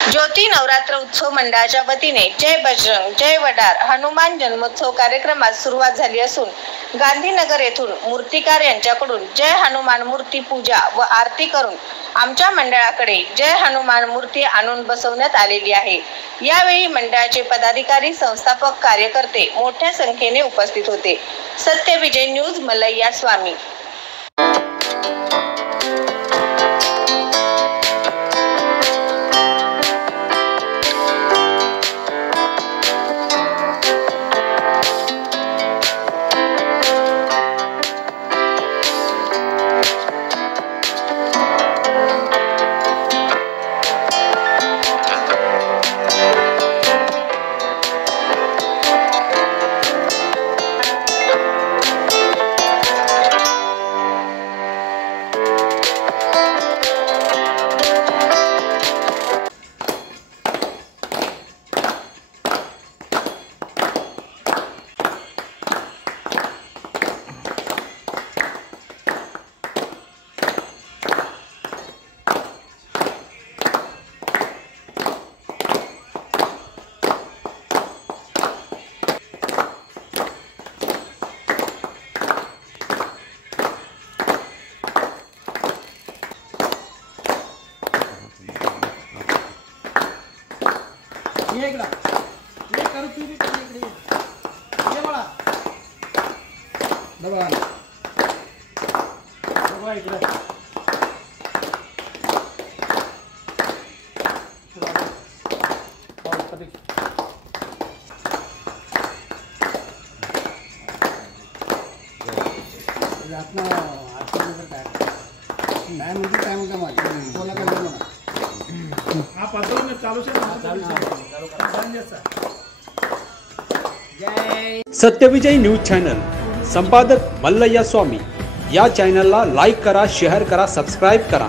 ज्योती नवरात्र उत्सव मंडळाच्या वतीने जय बजरंग जय वडार हनुमान जन्मोत्सव कार्यक्रमास सुरुवात झाली असून गांधीनगर येथून मूर्तिकार यांच्याकडून जय हनुमान मूर्ती पूजा व आरती करून आमच्या मंडळाकडे जय हनुमान मूर्ती आणून बसवण्यात आलेली आहे। यावेळी मंडळाचे पदाधिकारी, संस्थापक, कार्यकर्ते मोठ्या संख्येने उपस्थित होते। सत्यविजय न्यूज मल्लय्या स्वामी। ये करू चुरी इकडे ये बाळा दबा इकडे सत्यविजय न्यूज चॅनल संपादक मल्लय्या स्वामी। या चॅनलला लाईक करा, शेअर करा, सबस्क्राइब करा।